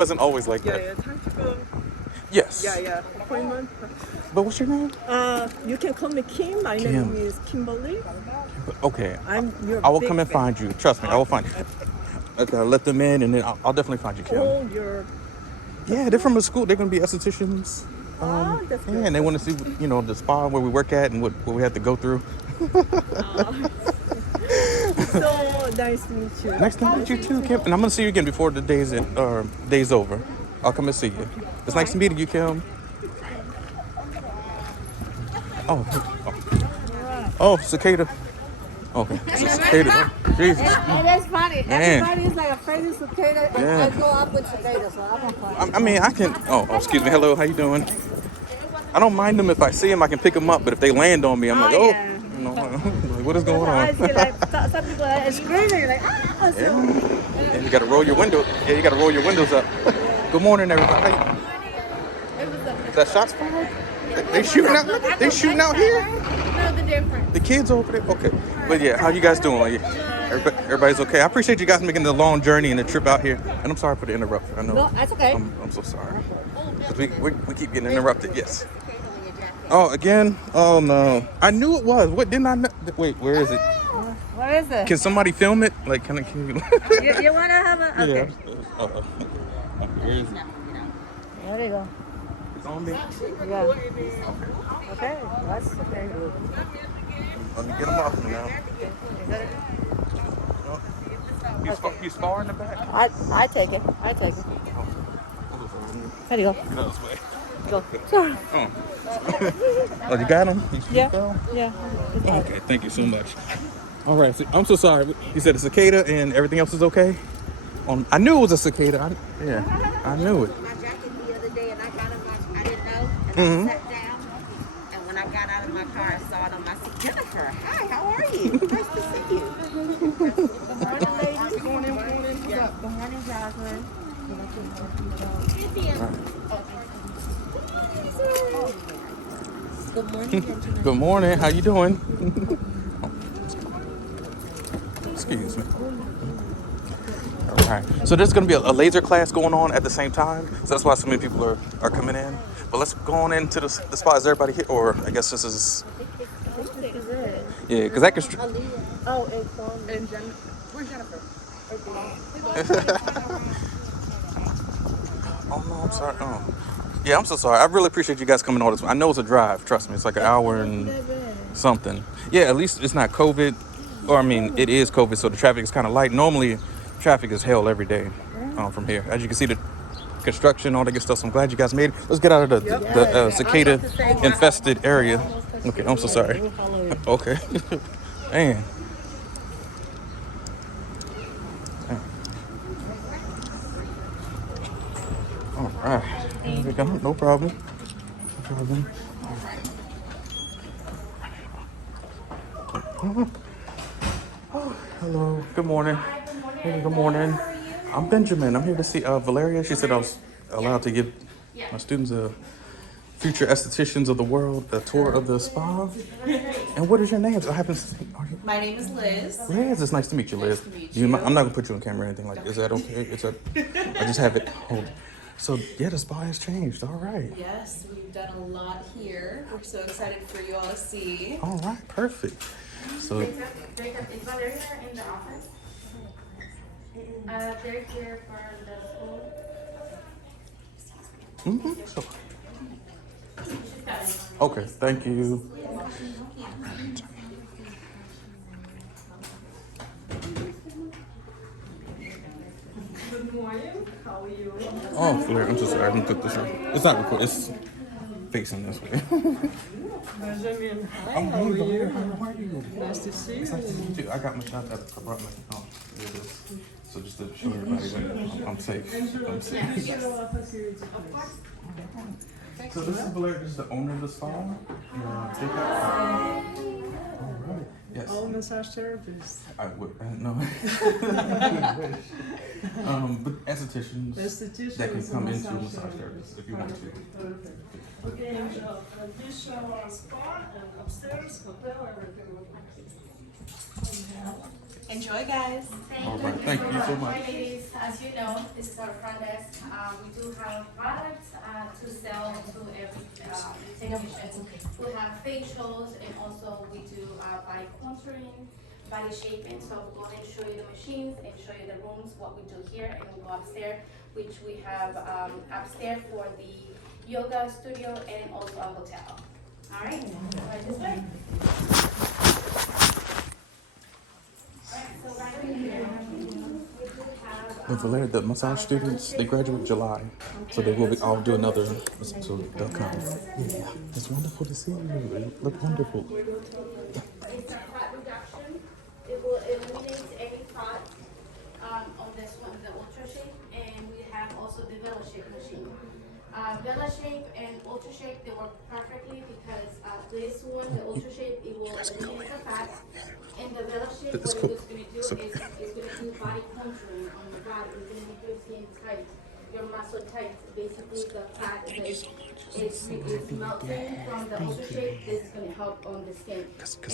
wasn't always like that. Yeah, time to go. Yes. Yeah, appointment. But what's your name? You can call me Kim. My name is Kimberly. Okay. I'm your I will big come and fan. find you. Trust me, I will find you. Okay, I'll let them in, and then I'll definitely find you, Kim. Oh, you're. Yeah, they're from a school. They're gonna be estheticians. That's Yeah, good. and they want to see, the spa where we work at and what we have to go through. So nice to meet you. Nice to meet you too, Kim. And I'm gonna see you again before the day's over. I'll come and see you. It's nice to meet you, Kim. Oh, cicada. Okay, cicada. Jesus. And that's funny. Man. Everybody is like afraid of cicada. Yeah. I go up with cicada, so I'm fine. I mean, I can. Oh, excuse me. Hello, how you doing? I don't mind them if I see them. I can pick them up. But if they land on me, I'm like, yeah. like, what is going I on? see like some people are screaming like, ah. So, Yeah. And you gotta roll your window. Yeah, you gotta roll your windows up. Good morning, everybody. Is that shots fired? They shooting out. They shooting out here. No, the difference. The kids over there. Okay. But yeah, how you guys doing? Everybody's okay. I appreciate you guys making the long journey and the trip out here. And I'm sorry for the interruption. I know. No, that's okay. I'm so sorry. 'Cause we keep getting interrupted. Yes. Oh, again? Oh no. I knew it was. What didn't I know? Wait, where is it? What is it? Can somebody film it? Like, can you? You want to have a... Okay. Yeah. Where is it? There you go. It's on me. Yeah. Okay. That's okay. Let me get them off me now. You spar in the back? I take it. I take it. There you go. Get out of this way. Go. Sorry. Oh, you got them? Yeah. Yeah. Okay, thank you so much. All right, so, I'm so sorry. You said a cicada and everything else is okay? I knew it was a cicada. I knew it. My jacket the other day and I got in my, I didn't know, and Mm-hmm. I sat down, and when I got out of my car, I saw it on my seat. Jennifer, hi, how are you? Nice to see you. Good morning, ladies. Good morning. Good morning, Jasmine. Good morning, gentlemen. Good morning. How you doing? Excuse me. All right. So there's going to be a laser class going on at the same time. So that's why so many people are coming in. But let's go on into the spot. Is everybody here? Or I guess this is... Yeah, because that could... Oh, and Jennifer. Where's Jennifer? Oh, no, I'm sorry. Oh. Yeah, I'm so sorry. I really appreciate you guys coming all this way. I know it's a drive. Trust me. It's like an hour and something. Yeah, at least it's not COVID. Or, I mean, it is COVID, so the traffic is kind of light. Normally, traffic is hell every day from here. As you can see, the construction, all that good stuff. So I'm glad you guys made it. Let's get out of the cicada-infested area. Okay, I'm so sorry. Okay. Man. All right. Here we go. No problem. No problem. All right. Oh, hello. Good morning. Hey, good morning. I'm Benjamin. I'm here to see Valeria. She said I was allowed to give my students future estheticians of the world a tour of the spa. And what is your name? I haven't seen. My name is Liz. Liz, it's nice to meet you, Liz. Nice to meet Do you. I'm not gonna put you on camera or anything like. Is that okay? I just have it hold. So yeah, the spa has changed. All right. Yes, we've done a lot here. We're so excited for you all to see. All right, perfect. So. Is Valeria in the office? They're here for the school. So. Okay, thank you. Good morning. How are you? Oh, Flair, I'm so sorry. I didn't put this on. It's not recording. It's facing this way. Benjamin, hi. Oh, How are hey, you? how are you? Nice to see It's nice to you. meet you. I got my shot. I brought my. Oh, there it is. So just to show everybody that I'm safe. I'm safe. So this is Blair. This is the owner of the spa. Take out. All right. Yes. All massage therapists. I would. No. But estheticians that can come into massage therapists if you want to. Okay, and additional spa and upstairs, hotel, everything. Enjoy, guys. All right, thank you so much. Ladies, as you know, this is our front desk. We do have products to sell to every technician. We have facials and also we do body contouring, body shaping. So we'll go ahead and show you the machines and show you the rooms, what we do here, and we'll go upstairs, which we have upstairs for the yoga studio and also a hotel. All right, right this way. So right here, we do have. But Valeria, the massage students, they graduate July, so they will be all do another, so they'll come. Yeah, it's wonderful to see you. You look wonderful. It's a fat reduction. It will eliminate any fat on this one, the Ultra Shape, and we have also the Vela Shape machine. Vela Shape and Ultra Shape, they work perfectly because this one, the Ultra Shape, it will eliminate the fat. And the Vela Shape, That's what cool. it's going to do is it's going to do body contouring on your body. It's going to make your skin tight, your muscle tight. Basically, the fat is melting from the Ultra Shape. This is going to help on the skin.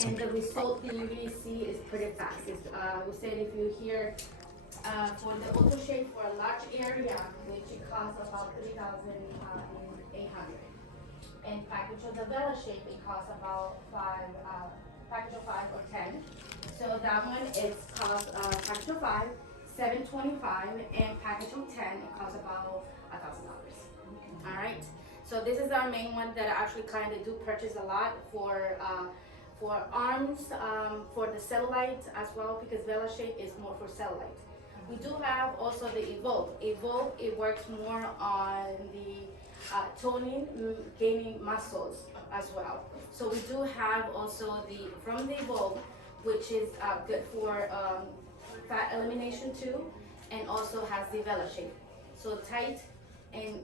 And the result that you really see is pretty fast. It's, we said if you hear for the Ultra Shape for a large area, which it costs about $3,800. And package of the Vela Shape, it costs about package of 5 or 10. So that one it's cost package of 5, $725, and package of 10 it costs about $1,000. All right. So this is our main one that I actually kind of do purchase a lot for arms, for the cellulite as well, because Vela Shape is more for cellulite. We do have also the Evolve. Evolve, it works more on the toning, gaining muscles as well. So we do have also from the Evolve, which is good for fat elimination too, and also has the Vela Shape. So tight and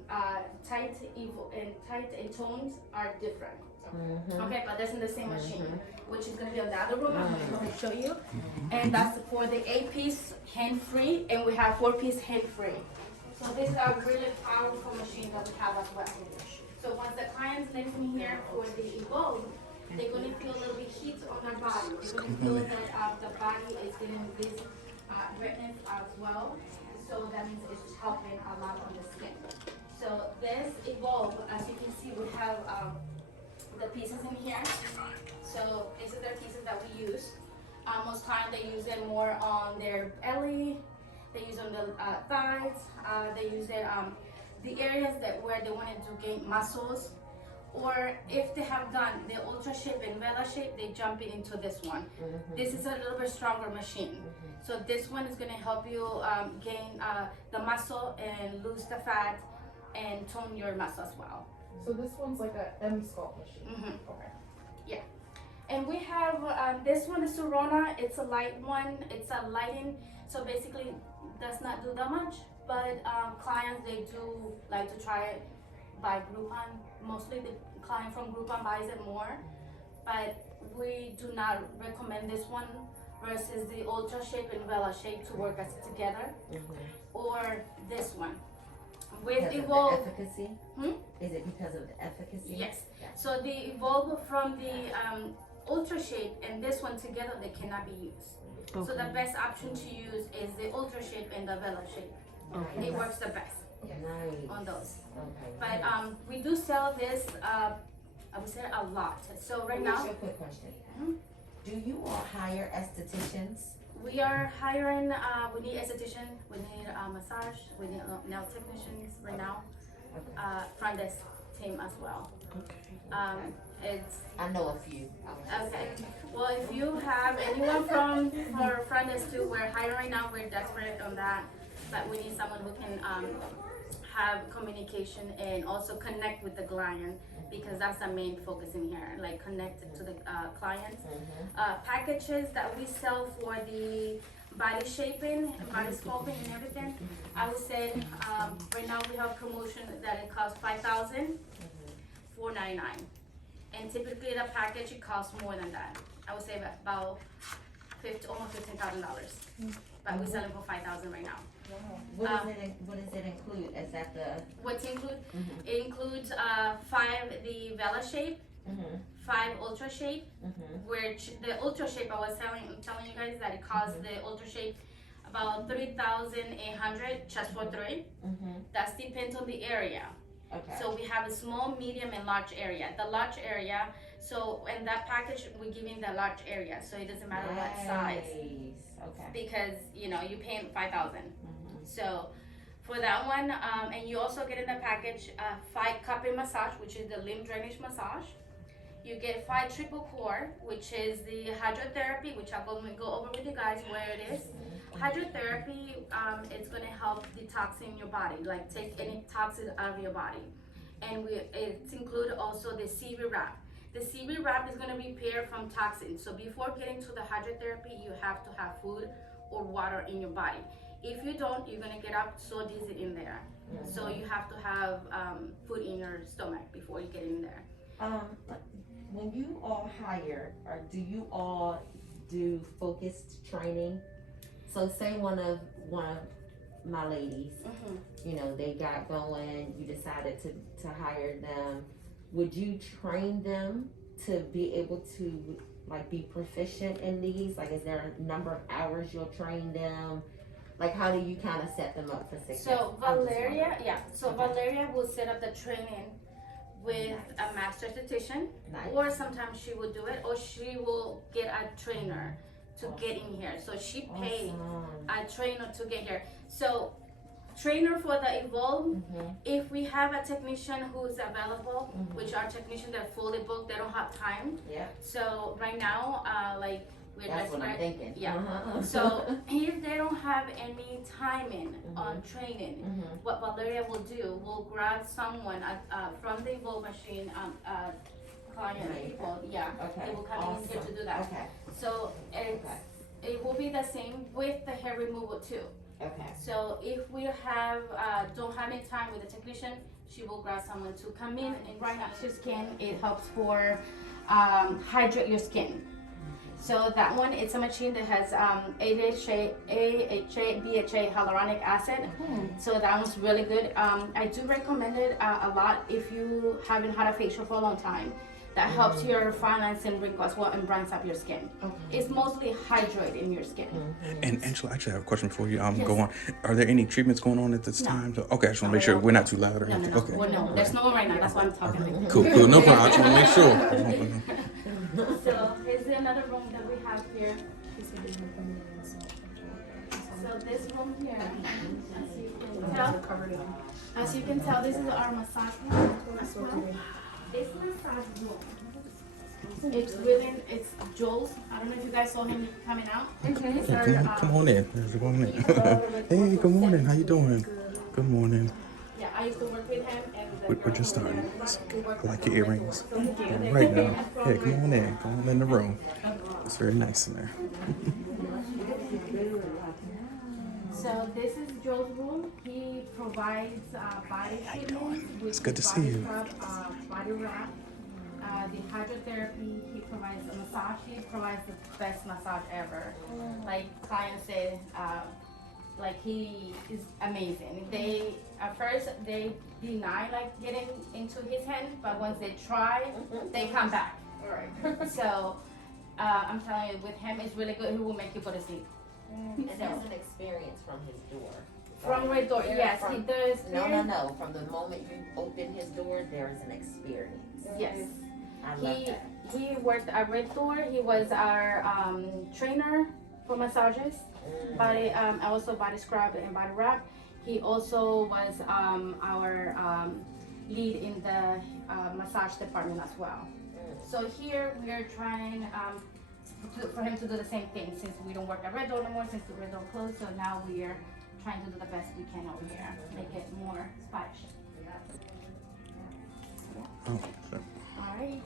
tones are different. Okay, but that's in the same machine, which is going to be on the other room. I'm going to show you. And that's for the 8-piece hand-free, and we have 4-piece hand-free. So this is a really powerful machine that we have as well. So once the client's next in here for the Evolve, they're going to feel a little bit heat on their body. They're going to feel that the body is getting this redness as well. So that means it's helping a lot on the skin. So this Evolve, as you can see, we have the pieces in here. So these are the pieces that we use. Most times they use it more on their belly. They use on the thighs. They use it the areas where they wanted to gain muscles. Or if they have done the Ultra Shape and Vela Shape, they jump into this one. This is a little bit stronger machine. So this one is going to help you gain the muscle and lose the fat and tone your muscle as well. So this one's like a M-Sculpt machine. Okay. Yeah. And we have this one is Sorona. It's a light one. It's a lighting. So basically does not do that much. But clients, they do like to try it by Groupon. Mostly the client from Groupon buys it more. But we do not recommend this one versus the Ultra Shape and Vela Shape to work as together. Or this one. With Because Evolve. of the efficacy? Is it because of the efficacy? Yes. So the Evolve from the Ultra Shape and this one together, they cannot be used. So the best option to use is the Ultra Shape and the Vela Shape. It works the best on those. But we do sell this, I would say a lot. So right now, A quick question. Do you all hire estheticians? we are hiring, we need esthetician, we need massage, we need nail technicians right now. Front desk team as well. It's I know a few. okay. Well, if you have anyone from our front desk too, we're hiring right now. We're desperate on that, but we need someone who can have communication and also connect with the client, because that's the main focus in here. Like connect to the clients. Packages that we sell for the body shaping, body sculpting, and everything. I would say right now we have promotion that it costs $5,499. And typically the package, it costs more than that. I would say about almost $15,000. But we sell it for $5,000 right now. What does it include? Is that the? What's include? It includes the Vela Shape, 5 Ultra Shape, which the Ultra Shape I was telling you guys that it costs the Ultra Shape about 3,800 just for 3. That depends on the area. Okay. So we have a small, medium, and large area. The large area, so in that package we're giving the large area, so it doesn't matter what size. Okay. Because you're paying 5,000. So for that one, and you also get in the package 5 cupping massage, which is the lymph drainage massage. You get 5 triple core, which is the hydrotherapy, which I'm going to go over with you guys where it is. Hydrotherapy, it's going to help detoxing your body, like take any toxins out of your body. And it's include also the CV wrap. The CV wrap is going to repair from toxins. So before getting to the hydrotherapy, you have to have food or water in your body. If you don't, you're going to get up so dizzy in there. So you have to have food in your stomach before you get in there. When you all hire, or do you all do focused training? So say one of my ladies, you know, they got going, you decided to hire them. Would you train them to be able to like be proficient in these? Like, is there a number of hours you'll train them? Like, how do you kind of set them up for success? So Valeria, Valeria will set up the training with a master esthetician, or sometimes she will do it, or she will get a trainer to get in here. So she paid a trainer to get here. So trainer for the Evolve, if we have a technician who's available, which our technicians are fully booked, they don't have time. So right now, like we're That's what I'm thinking. So if they don't have any timing on training, what Valeria will do, will grab someone from the Evolve machine, client people, they will come in here to do that. So it will be the same with the hair removal too. So if we don't have any time with the technician, she will grab someone to come in and right now your skin. It helps for hydrate your skin. So that one, it's a machine that has AHA, BHA, hyaluronic acid. So that one's really good. I do recommend it a lot if you haven't had a facial for a long time. That helps your fine lines and wrinkles as well and brightens up your skin. It's mostly hydrating your skin. And Angela, I actually have a question for you. Go on. Are there any treatments going on at this time? Okay, I just want to make sure we're not too loud or anything. Okay. Well, no, there's no one right now. That's why I'm talking. Cool. No problem. I just want to make sure. So here's another room that we have here. So this room here, as you can tell, this is our massage room. This massage room, it's Joel's. I don't know if you guys saw him coming out. Come on in. Come on in. Hey, good morning. How you doing? Good morning. Yeah, I used to work with him. And we're just starting. I like your earrings. Right now. Hey, come on in. Come on in the room. It's very nice in there. So this is Joe's room. He provides body treatments. It's good to see you. Body wrap, the hydrotherapy. He provides a massage. He provides the best massage ever. Like clients say, like he is amazing. They at first they deny like getting into his hand, but once they try, they come back. All right. So I'm telling you, with him, it's really good. He will make you go to sleep. And there's an experience from his door. From Red Door, yes, he does. No. From the moment you open his door, there is an experience. Yes. I love that. He worked at Red Door. He was our trainer for massages, also body scrub and body wrap. He also was our lead in the massage department as well. So here we are trying for him to do the same thing, since we don't work at Red Door no more, since the Red Door closed. So now we are trying to do the best we can over here, make it more stylish. Oh, sure. All right.